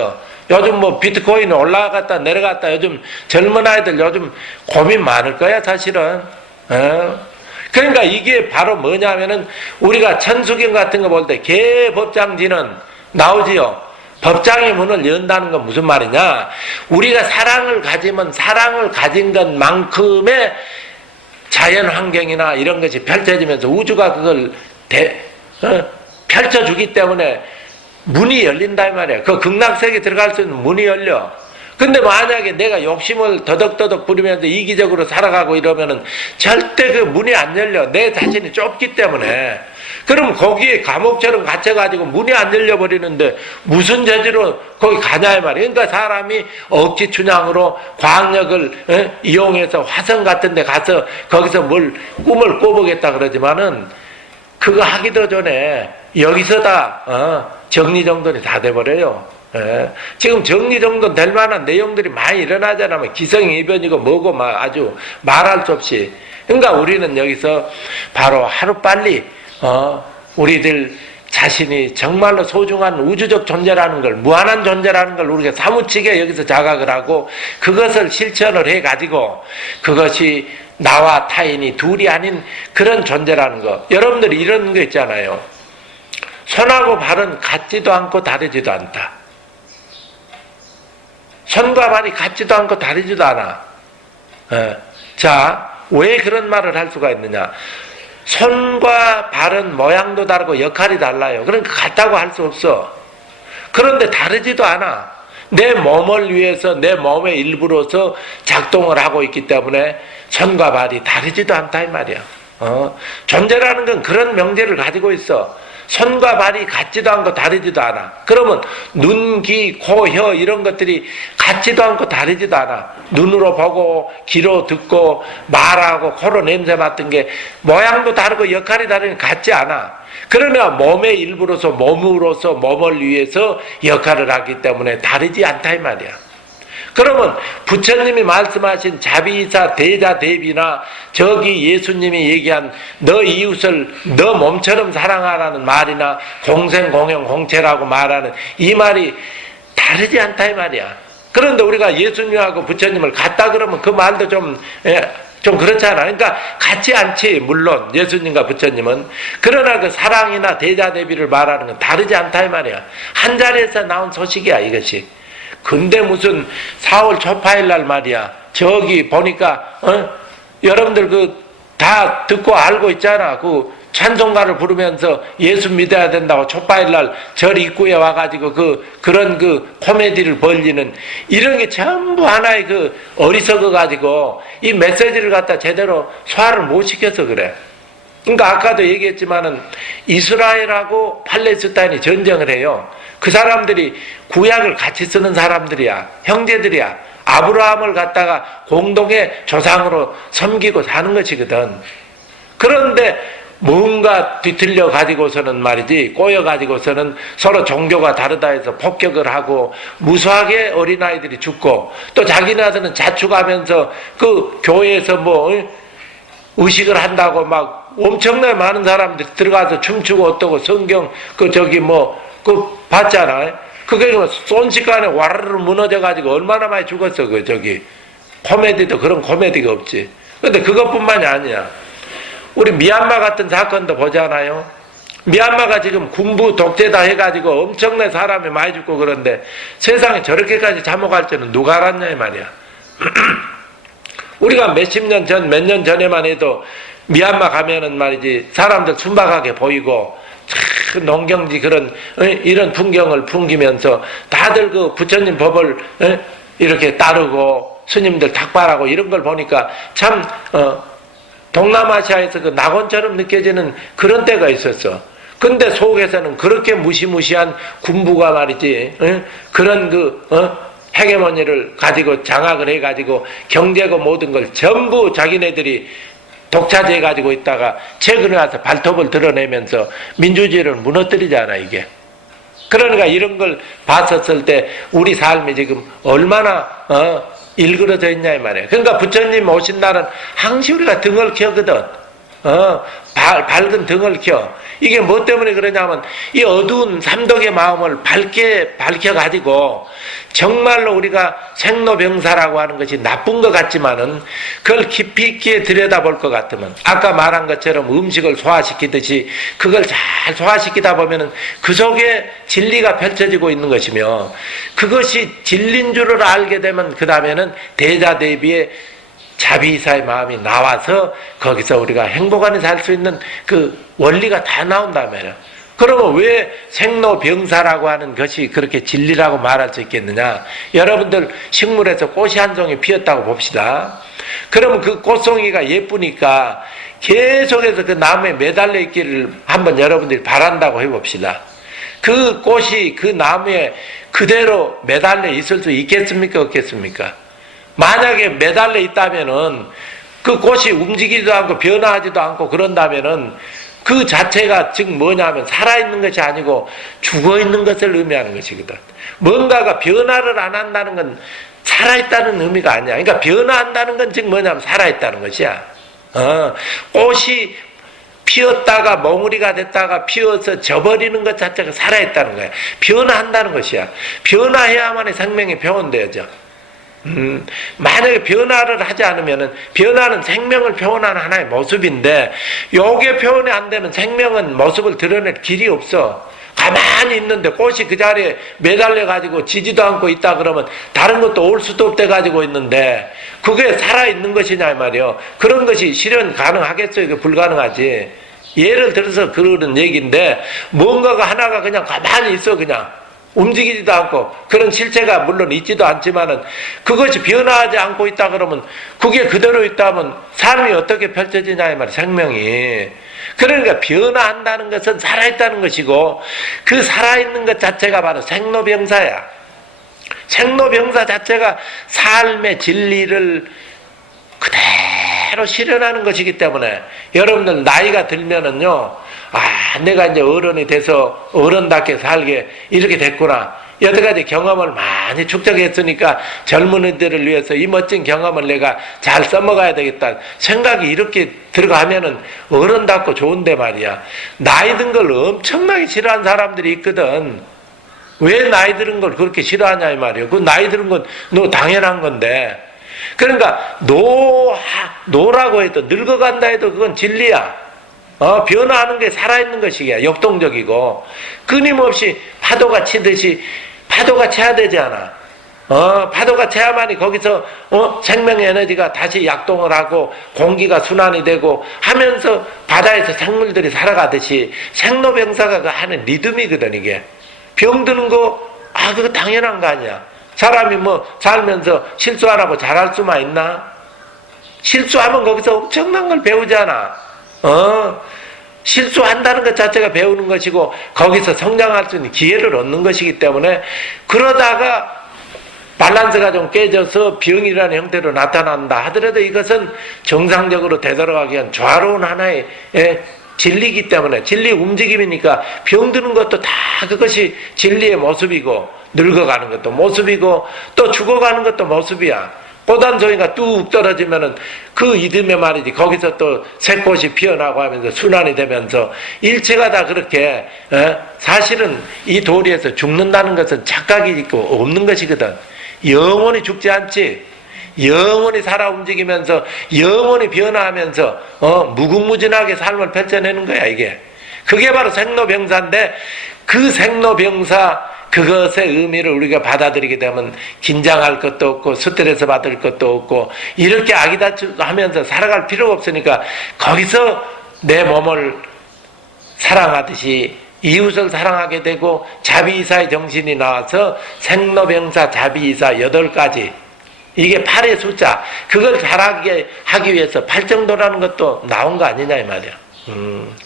요즘 뭐 비트코인 올라갔다 내려갔다 요즘 젊은 아이들 요즘 고민 많을 거야 사실은. 그러니까 이게 바로 뭐냐면은 우리가 천수경 같은 거 볼 때 개법장지는 나오지요. 법장의 문을 연다는 건 무슨 말이냐. 우리가 사랑을 가지면 사랑을 가진 것만큼의 자연 환경이나 이런 것이 펼쳐지면서 우주가 그걸 펼쳐주기 때문에 문이 열린다 이 말이야. 그 극락세계 들어갈 수 있는 문이 열려. 근데 만약에 내가 욕심을 더덕더덕 부리면서 이기적으로 살아가고 이러면은 절대 그 문이 안 열려. 내 자신이 좁기 때문에. 그럼 거기에 감옥처럼 갇혀가지고 문이 안 열려버리는데 무슨 재주로 거기 가냐 이 말이에요. 그러니까 사람이 억지춘향으로 과학력을 이용해서 화성 같은 데 가서 거기서 뭘 꿈을 꿔보겠다 그러지만은 그거 하기도 전에 여기서 다 정리정돈이 다 돼버려요. 지금 정리정돈 될 만한 내용들이 많이 일어나잖아. 기성이변이고 뭐고 막 아주 말할 수 없이. 그러니까 우리는 여기서 바로 하루빨리 우리들 자신이 정말로 소중한 우주적 존재라는 걸, 무한한 존재라는 걸 우리가 사무치게 여기서 자각을 하고 그것을 실천을 해가지고 그것이 나와 타인이 둘이 아닌 그런 존재라는 거. 여러분들이 이런 거 있잖아요. 손하고 발은 같지도 않고 다르지도 않다. 손과 발이 같지도 않고 다르지도 않아. 자, 왜 그런 말을 할 수가 있느냐. 손과 발은 모양도 다르고 역할이 달라요. 그러니까 같다고 할 수 없어. 그런데 다르지도 않아. 내 몸을 위해서 내 몸의 일부로서 작동을 하고 있기 때문에 손과 발이 다르지도 않다 이 말이야. 존재라는 건 그런 명제를 가지고 있어. 손과 발이 같지도 않고 다르지도 않아. 그러면 눈, 귀, 코, 혀 이런 것들이 같지도 않고 다르지도 않아. 눈으로 보고 귀로 듣고 말하고 코로 냄새 맡은 게 모양도 다르고 역할이 다르니 같지 않아. 그러나 몸의 일부로서 몸으로서 몸을 위해서 역할을 하기 때문에 다르지 않다 이 말이야. 그러면 부처님이 말씀하신 자비이사 대자대비나 저기 예수님이 얘기한 너 이웃을 너 몸처럼 사랑하라는 말이나 공생공영 공체라고 말하는 이 말이 다르지 않다 이 말이야. 그런데 우리가 예수님하고 부처님을 같다 그러면 그 말도 좀 그렇잖아. 그러니까 같지 않지. 물론 예수님과 부처님은. 그러나 그 사랑이나 대자대비를 말하는 건 다르지 않다 이 말이야. 한 자리에서 나온 소식이야 이것이. 근데 무슨 4월 초파일 날 말이야. 저기 보니까 여러분들 그 다 듣고 알고 있잖아. 그 찬송가를 부르면서 예수 믿어야 된다고 초파일 날 절 입구에 와가지고 그런 코미디를 벌리는 이런 게 전부 하나의 그 어리석어 가지고 이 메시지를 갖다 제대로 소화를 못 시켜서 그래. 그러니까 아까도 얘기했지만은 이스라엘하고 팔레스타인이 전쟁을 해요. 그 사람들이 구약을 같이 쓰는 사람들이야. 형제들이야. 아브라함을 갖다가 공동의 조상으로 섬기고 사는 것이거든. 그런데 뭔가 뒤틀려 가지고서는 말이지, 꼬여 가지고서는 서로 종교가 다르다 해서 폭격을 하고 무수하게 어린아이들이 죽고 또 자기네들은 자축하면서 그 교회에서 의식을 한다고 막 엄청나게 많은 사람들이 들어가서 춤추고 어떠고 성경 봤잖아. 그게 순식간에 와르르 무너져가지고 얼마나 많이 죽었어, 코미디도 그런 코미디가 없지. 근데 그것뿐만이 아니야. 우리 미얀마 같은 사건도 보잖아요. 미얀마가 지금 군부 독재다 해가지고 엄청나게 사람이 많이 죽고 그런데 세상에 저렇게까지 참혹할 줄은 누가 알았냐, 이 말이야. 우리가 몇십 년 전, 몇 년 전에만 해도 미얀마 가면은 말이지, 사람들 순박하게 보이고, 농경지 이런 풍경을 풍기면서 다들 그 부처님 법을 이렇게 따르고 스님들 탁발하고 이런 걸 보니까 참 동남아시아에서 그 낙원처럼 느껴지는 그런 때가 있었어. 근데 속에서는 그렇게 무시무시한 군부가 말이지 그런 헤게모니를 가지고 장악을 해가지고 경제고 모든 걸 전부 자기네들이 독차지해 가지고 있다가 최근에 와서 발톱을 드러내면서 민주주의를 무너뜨리잖아 이게. 그러니까 이런 걸 봤었을 때 우리 삶이 지금 얼마나 일그러져 있냐 이 말이에요. 그러니까 부처님 오신 날은 항상 우리가 등을 켜거든. 밝은 등을 켜. 이게 뭐 때문에 그러냐면 이 어두운 삼독의 마음을 밝혀가지고 정말로 우리가 생로병사라고 하는 것이 나쁜 것 같지만은 그걸 깊이 있게 들여다볼 것 같으면 아까 말한 것처럼 음식을 소화시키듯이 그걸 잘 소화시키다 보면은 그 속에 진리가 펼쳐지고 있는 것이며 그것이 진리인 줄을 알게 되면 그 다음에는 대자대비의 자비이사의 마음이 나와서 거기서 우리가 행복하게 살 수 있는 그 원리가 다 나온다며요. 그러면 왜 생로병사라고 하는 것이 그렇게 진리라고 말할 수 있겠느냐? 여러분들 식물에서 꽃이 한 송이 피었다고 봅시다. 그러면 그 꽃송이가 예쁘니까 계속해서 그 나무에 매달려 있기를 한번 여러분들이 바란다고 해봅시다. 그 꽃이 그 나무에 그대로 매달려 있을 수 있겠습니까? 없겠습니까? 만약에 매달려 있다면은 그 꽃이 움직이지도 않고 변화하지도 않고 그런다면은 그 자체가 즉 뭐냐면 살아있는 것이 아니고 죽어있는 것을 의미하는 것이거든. 뭔가가 변화를 안 한다는 건 살아있다는 의미가 아니야. 그러니까 변화한다는 건 즉 뭐냐면 살아있다는 것이야. 꽃이 피었다가 몽우리가 됐다가 피어서 져버리는 것 자체가 살아있다는 거야. 변화한다는 것이야. 변화해야만이 생명이 표현되어져. 만약에 변화를 하지 않으면은 변화는 생명을 표현하는 하나의 모습인데 요게 표현이 안 되면 생명은 모습을 드러낼 길이 없어. 가만히 있는데 꽃이 그 자리에 매달려 가지고 지지도 않고 있다 그러면 다른 것도 올 수도 없대 가지고 있는데 그게 살아있는 것이냐 이 말이요. 그런 것이 실현 가능하겠어요? 이게 불가능하지. 예를 들어서 그런 얘기인데 뭔가가 하나가 그냥 가만히 있어. 그냥 움직이지도 않고 그런 실체가 물론 있지도 않지만은 그것이 변화하지 않고 있다 그러면 그게 그대로 있다면 삶이 어떻게 펼쳐지냐 이 말이야. 생명이. 그러니까 변화한다는 것은 살아있다는 것이고 그 살아있는 것 자체가 바로 생로병사야. 생로병사 자체가 삶의 진리를 그대로 실현하는 것이기 때문에 여러분들 나이가 들면은요 내가 이제 어른이 돼서 어른답게 살게 이렇게 됐구나. 여태까지 경험을 많이 축적했으니까 젊은이들을 위해서 이 멋진 경험을 내가 잘 써먹어야 되겠다 생각이 이렇게 들어가면은 어른답고 좋은데 말이야. 나이 든 걸 엄청나게 싫어하는 사람들이 있거든. 왜 나이 들은 걸 그렇게 싫어하냐 이 말이야. 그 나이 들은 건 너 당연한 건데. 그러니까 노라고 해도 늙어간다 해도 그건 진리야. 변화하는 게 살아있는 것이야. 역동적이고 끊임없이 파도가 치듯이 파도가 쳐야 되지 않아. 파도가 쳐야만이 거기서 생명의 에너지가 다시 약동을 하고 공기가 순환이 되고 하면서 바다에서 생물들이 살아가듯이 생로병사가 그 하는 리듬이거든. 이게 병드는 거 그거 당연한 거 아니야. 사람이 뭐 살면서 실수 안 하고 잘할 수만 있나? 실수하면 거기서 엄청난 걸 배우잖아. 실수한다는 것 자체가 배우는 것이고 거기서 성장할 수 있는 기회를 얻는 것이기 때문에 그러다가 밸런스가 좀 깨져서 병이라는 형태로 나타난다 하더라도 이것은 정상적으로 되돌아가기 위한 조화로운 하나의 진리이기 때문에 진리 움직임이니까 병드는 것도 다 그것이 진리의 모습이고 늙어가는 것도 모습이고 또 죽어가는 것도 모습이야. 꽃한송이가 뚝 떨어지면은 그 이듬해 말이지 거기서 또 새꽃이 피어나고 하면서 순환이 되면서 일체가 다 그렇게 사실은 이 도리에서 죽는다는 것은 착각이 있고 없는 것이거든. 영원히 죽지 않지. 영원히 살아 움직이면서 영원히 변화하면서 무궁무진하게 삶을 펼쳐내는 거야. 이게 그게 바로 생로병사인데 그 생로병사 그것의 의미를 우리가 받아들이게 되면 긴장할 것도 없고 스트레스 받을 것도 없고 이렇게 아기다하면서 살아갈 필요가 없으니까 거기서 내 몸을 사랑하듯이 이웃을 사랑하게 되고 자비이사의 정신이 나와서 생로병사 자비이사 8가지 이게 8의 숫자 그걸 잘하게 하기 위해서 8정도라는 것도 나온 거 아니냐 이 말이야.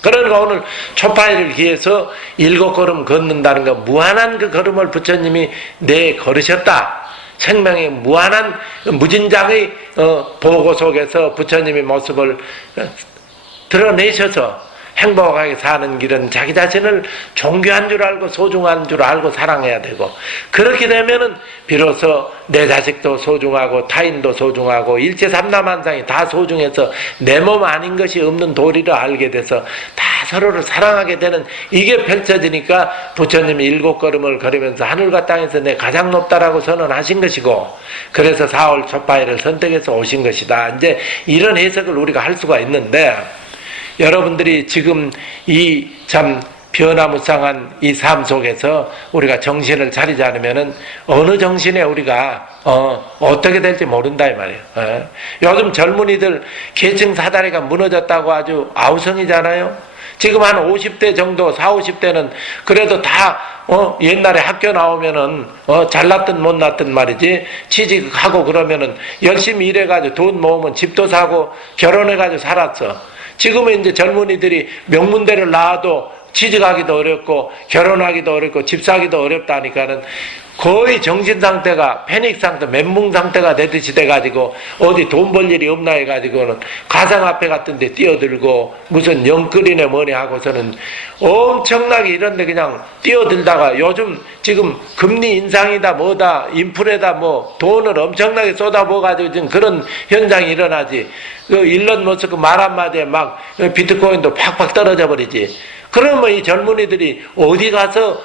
그러니까 오늘 초파일을 기해서 7걸음 걷는다는 거 무한한 그 걸음을 부처님이 걸으셨다. 생명의 무한한 무진장의 보고 속에서 부처님의 모습을 드러내셔서 행복하게 사는 길은 자기 자신을 존귀한 줄 알고 소중한 줄 알고 사랑해야 되고 그렇게 되면은 비로소 내 자식도 소중하고 타인도 소중하고 일체 삼라만상이 다 소중해서 내 몸 아닌 것이 없는 도리를 알게 돼서 다 서로를 사랑하게 되는 이게 펼쳐지니까 부처님이 7걸음을 걸으면서 하늘과 땅에서 내 가장 높다라고 선언하신 것이고 그래서 4월 초파일을 선택해서 오신 것이다. 이제 이런 해석을 우리가 할 수가 있는데 여러분들이 지금 이 참 변화무쌍한 이 삶 속에서 우리가 정신을 차리지 않으면은 어느 정신에 우리가 어떻게 될지 모른다 이 말이에요. 요즘 젊은이들 계층 사다리가 무너졌다고 아주 아우성이잖아요. 지금 한 50대 정도 40, 50대는 그래도 다 옛날에 학교 나오면은 잘났든 못났든 말이지 취직하고 그러면은 열심히 일해가지고 돈 모으면 집도 사고 결혼해가지고 살았어. 지금은 이제 젊은이들이 명문대를 나와도 취직하기도 어렵고 결혼하기도 어렵고 집 사기도 어렵다니까는 거의 정신 상태가 패닉 상태, 멘붕 상태가 되듯이 돼가지고 어디 돈 벌 일이 없나 해가지고는 가상화폐 같은 데 뛰어들고 무슨 영끌이네 뭐네 하고서는 엄청나게 이런데 그냥 뛰어들다가 요즘 지금 금리 인상이다 뭐다 인플레다 뭐 돈을 엄청나게 쏟아부어가지고 지금 그런 현상이 일어나지. 그 일론 머스크 말 한마디에 막 비트코인도 팍팍 떨어져 버리지. 그러면 이 젊은이들이 어디 가서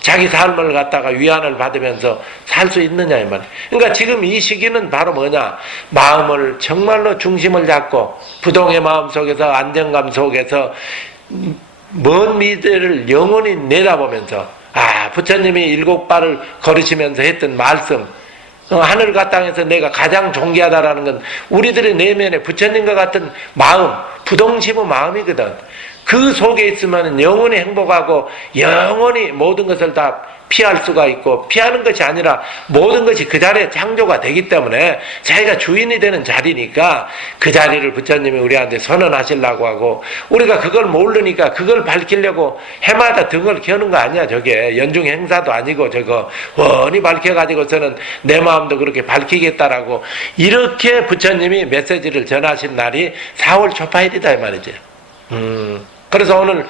자기 삶을 갖다가 위안을 받으면서 살 수 있느냐 이 말. 그러니까 지금 이 시기는 바로 뭐냐, 마음을 정말로 중심을 잡고 부동의 마음 속에서 안정감 속에서 먼 미래를 영원히 내다보면서 부처님이 7발을 걸으시면서 했던 말씀, 하늘과 땅에서 내가 가장 존귀하다라는 건 우리들의 내면에 부처님과 같은 마음, 부동심의 마음이거든. 그 속에 있으면 영원히 행복하고 영원히 모든 것을 다 피할 수가 있고, 피하는 것이 아니라 모든 것이 그 자리에 창조가 되기 때문에 자기가 주인이 되는 자리니까 그 자리를 부처님이 우리한테 선언하시려고 하고, 우리가 그걸 모르니까 그걸 밝히려고 해마다 등을 켜는 거 아니야. 저게 연중 행사도 아니고 저거 훤히 밝혀가지고서는 내 마음도 그렇게 밝히겠다라고 이렇게 부처님이 메시지를 전하신 날이 4월 초파일이다 이 말이지. 그래서 오늘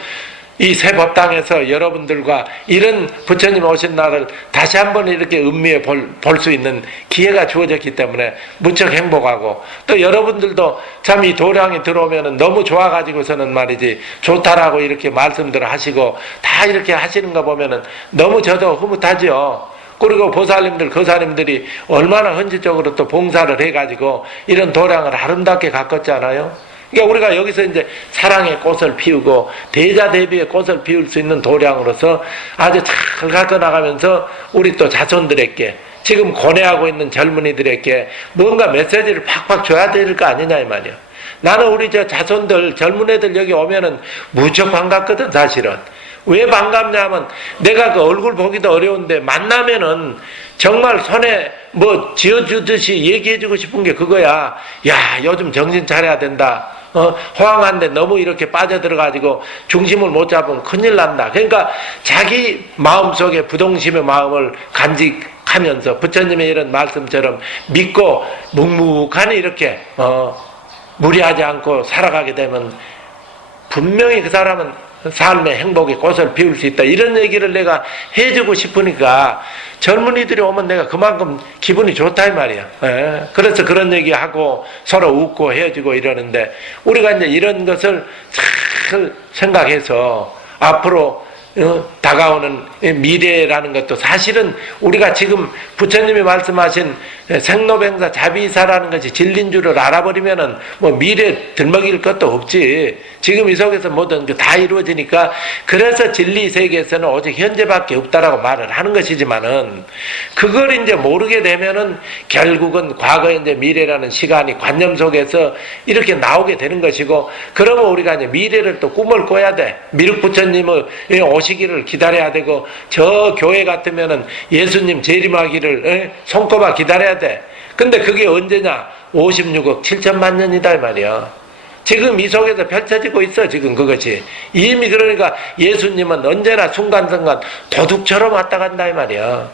이 새 법당에서 여러분들과 이런 부처님 오신 날을 다시 한번 이렇게 음미해 볼 수 있는 기회가 주어졌기 때문에 무척 행복하고, 또 여러분들도 참 이 도량이 들어오면은 너무 좋아가지고서는 말이지 좋다라고 이렇게 말씀들 하시고 다 이렇게 하시는 거 보면은 너무 저도 흐뭇하죠. 그리고 보살님들, 거사님들이 얼마나 헌지적으로 또 봉사를 해가지고 이런 도량을 아름답게 가꿨잖아요. 그러니까 우리가 여기서 이제 사랑의 꽃을 피우고 대자대비의 꽃을 피울 수 있는 도량으로서 아주 잘 가꿔 나가면서 우리 또 자손들에게, 지금 고뇌하고 있는 젊은이들에게 뭔가 메시지를 팍팍 줘야 될 거 아니냐 이 말이야. 나는 우리 저 자손들, 젊은 애들 여기 오면은 무척 반갑거든 사실은. 왜 반갑냐면 내가 그 얼굴 보기도 어려운데 만나면은 정말 손에 뭐 쥐어주듯이 얘기해주고 싶은 게 그거야. 야, 요즘 정신 차려야 된다. 호황한데 너무 이렇게 빠져들어가지고 중심을 못 잡으면 큰일 난다. 그러니까 자기 마음속에 부동심의 마음을 간직하면서 부처님의 이런 말씀처럼 믿고 묵묵하니 이렇게 무리하지 않고 살아가게 되면 분명히 그 사람은 삶의 행복의 꽃을 피울 수 있다. 이런 얘기를 내가 해주고 싶으니까 젊은이들이 오면 내가 그만큼 기분이 좋다 이 말이야. 그래서 그런 얘기하고 서로 웃고 헤어지고 이러는데, 우리가 이제 이런 것을 잘 생각해서 앞으로 다가오는 미래라는 것도 사실은 우리가 지금 부처님이 말씀하신 생로병사 자비이사라는 것이 진리인 줄을 알아버리면은 뭐 미래 들먹일 것도 없지. 지금 이 속에서 모든 게 다 이루어지니까, 그래서 진리 세계에서는 오직 현재밖에 없다라고 말을 하는 것이지만은, 그걸 이제 모르게 되면은 결국은 과거, 현재, 미래라는 시간이 관념 속에서 이렇게 나오게 되는 것이고, 그러면 우리가 이제 미래를 또 꿈을 꿔야 돼. 미륵 부처님의 오시기를 기다려야 되고, 저 교회 같으면은 예수님 재림하기를 손꼽아 기다려야 돼. 근데 그게 언제냐? 56억 7천만 년이다 이 말이야. 지금 이 속에서 펼쳐지고 있어 지금 그것이. 이미 그러니까 예수님은 언제나 순간순간 도둑처럼 왔다 간다 이 말이야.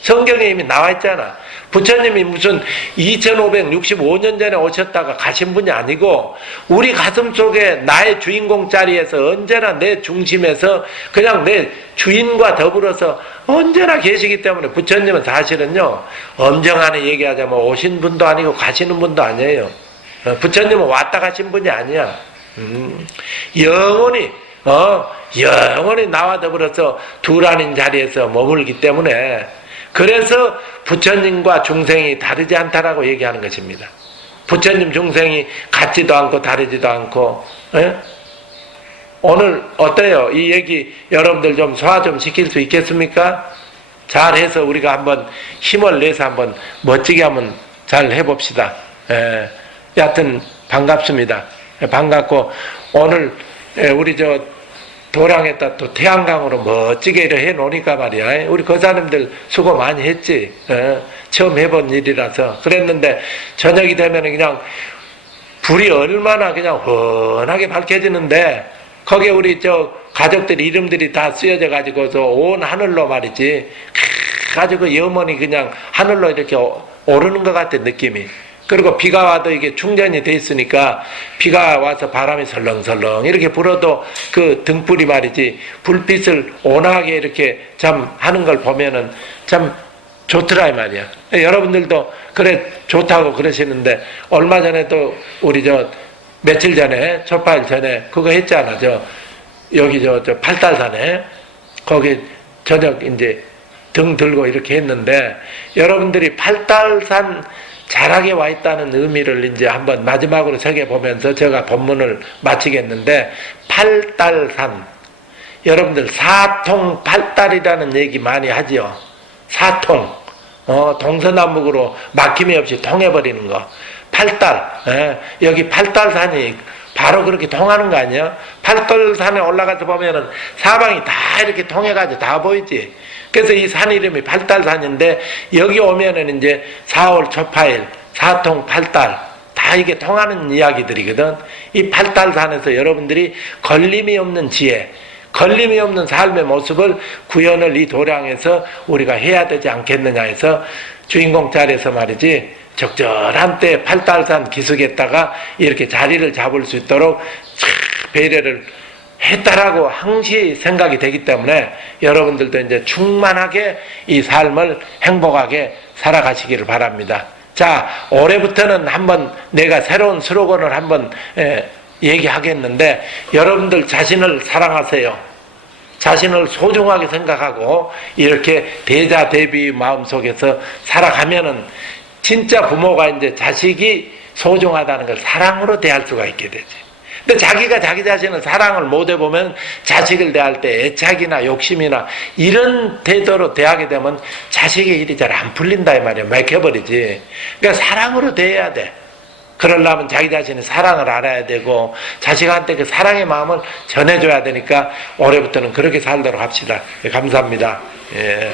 성경에 이미 나와 있잖아. 부처님이 무슨 2565년 전에 오셨다가 가신 분이 아니고, 우리 가슴 속에 나의 주인공 자리에서 언제나 내 중심에서 그냥 내 주인과 더불어서 언제나 계시기 때문에, 부처님은 사실은요, 엄정하게 얘기하자면 오신 분도 아니고 가시는 분도 아니에요. 부처님은 왔다 가신 분이 아니야. 영원히 영원히 나와 더불어서 두라는 자리에서 머물기 때문에, 그래서 부처님과 중생이 다르지 않다라고 얘기하는 것입니다. 부처님 중생이 같지도 않고 다르지도 않고. 오늘 어때요? 이 얘기 여러분들 좀 소화 좀 시킬 수 있겠습니까? 잘해서 우리가 한번 힘을 내서 한번 멋지게 한번 잘 해봅시다. 여하튼 반갑습니다. 반갑고, 오늘 우리 저 도량에다 또 태양광으로 멋지게 이렇게 해놓으니까 말이야. 우리 거사님들 수고 많이 했지. 처음 해본 일이라서. 그랬는데 저녁이 되면 그냥 불이 얼마나 그냥 훤하게 밝혀지는데, 거기에 우리 저 가족들 이름들이 다 쓰여져 가지고서 온 하늘로 말이지, 아주 그 염원이 그냥 하늘로 이렇게 오르는 것 같은 느낌이. 그리고 비가 와도 이게 충전이 돼 있으니까 비가 와서 바람이 설렁설렁 이렇게 불어도 그 등불이 말이지 불빛을 온화하게 이렇게 참 하는 걸 보면은 참 좋더라 이 말이야. 여러분들도 그래 좋다고 그러시는데, 얼마 전에도 우리 저 며칠 전에 초파일 전에 그거 했잖아. 저 여기 저 팔달산에 거기 저녁 이제 등 들고 이렇게 했는데, 여러분들이 팔달산 잘하게 와 있다는 의미를 이제 한번 마지막으로 새겨보면서 제가 본문을 마치겠는데, 팔달산. 여러분들 사통 팔달이라는 얘기 많이 하지요. 사통. 동서남북으로 막힘이 없이 통해버리는 거. 팔달. 여기 팔달산이 바로 그렇게 통하는 거 아니야? 팔달산에 올라가서 보면은 사방이 다 이렇게 통해가지고 다 보이지. 그래서 이 산 이름이 팔달산인데, 여기 오면은 이제 4월 초파일, 사통 팔달, 다 이게 통하는 이야기들이거든. 이 팔달산에서 여러분들이 걸림이 없는 지혜, 걸림이 없는 삶의 모습을 구현을 이 도량에서 우리가 해야 되지 않겠느냐 해서 주인공 자리에서 말이지, 적절한 때 팔달산 기슭에다가 이렇게 자리를 잡을 수 있도록 배려를 했다라고 항시 생각이 되기 때문에 여러분들도 이제 충만하게 이 삶을 행복하게 살아가시기를 바랍니다. 자, 올해부터는 한번 내가 새로운 슬로건을 한번 얘기하겠는데, 여러분들 자신을 사랑하세요. 자신을 소중하게 생각하고 이렇게 대자대비 마음속에서 살아가면은 진짜 부모가 이제 자식이 소중하다는 걸 사랑으로 대할 수가 있게 되지. 근데 자기가 자기 자신을 사랑을 못 해보면 자식을 대할 때 애착이나 욕심이나 이런 태도로 대하게 되면 자식의 일이 잘 안 풀린다 이 말이야. 막혀버리지. 그러니까 사랑으로 대해야 돼. 그러려면 자기 자신이 사랑을 알아야 되고 자식한테 그 사랑의 마음을 전해줘야 되니까 올해부터는 그렇게 살도록 합시다. 감사합니다. 예.